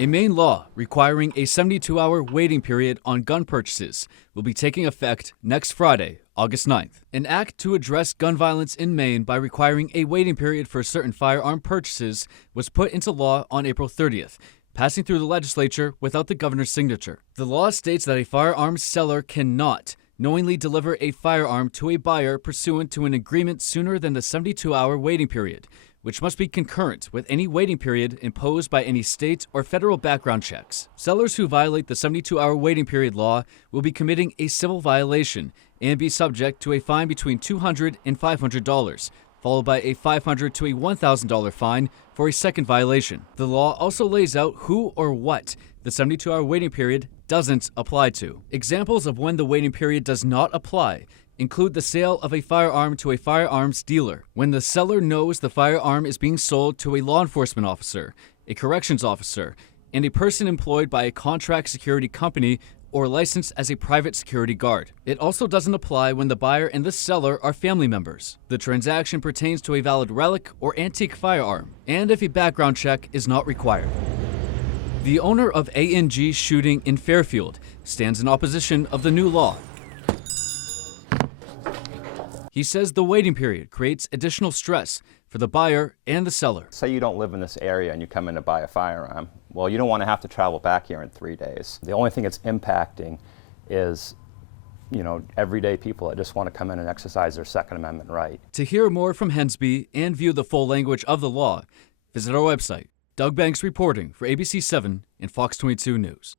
A Maine law requiring a 72-hour waiting period on gun purchases will be taking effect next Friday, August 9th. An act to address gun violence in Maine by requiring a waiting period for certain firearm purchases was put into law on April 30th, passing through the legislature without the governor's signature. The law states that a firearms seller cannot knowingly deliver a firearm to a buyer pursuant to an agreement sooner than the 72-hour waiting period, which must be concurrent with any waiting period imposed by any state or federal background checks. Sellers who violate the 72-hour waiting period law will be committing a civil violation and be subject to a fine between $200 and $500, followed by a $500 to a $1,000 fine for a second violation. The law also lays out who or what the 72-hour waiting period doesn't apply to. Examples of when the waiting period does not apply include the sale of a firearm to a firearms dealer, when the seller knows the firearm is being sold to a law enforcement officer, a corrections officer, and a person employed by a contract security company or licensed as a private security guard. It also doesn't apply when the buyer and the seller are family members. The transaction pertains to a valid relic or antique firearm, and if a background check is not required. The owner of A&G Shooting in Fairfield stands in opposition of the new law. He says the waiting period creates additional stress for the buyer and the seller. Say you don't live in this area and you come in to buy a firearm. Well, you don't want to have to travel back here in 3 days. The only thing it's impacting is, everyday people that just want to come in and exercise their Second Amendment right. To hear more from Hensby and view the full language of the law, visit our website. Doug Banks reporting for ABC 7 and Fox 22 News.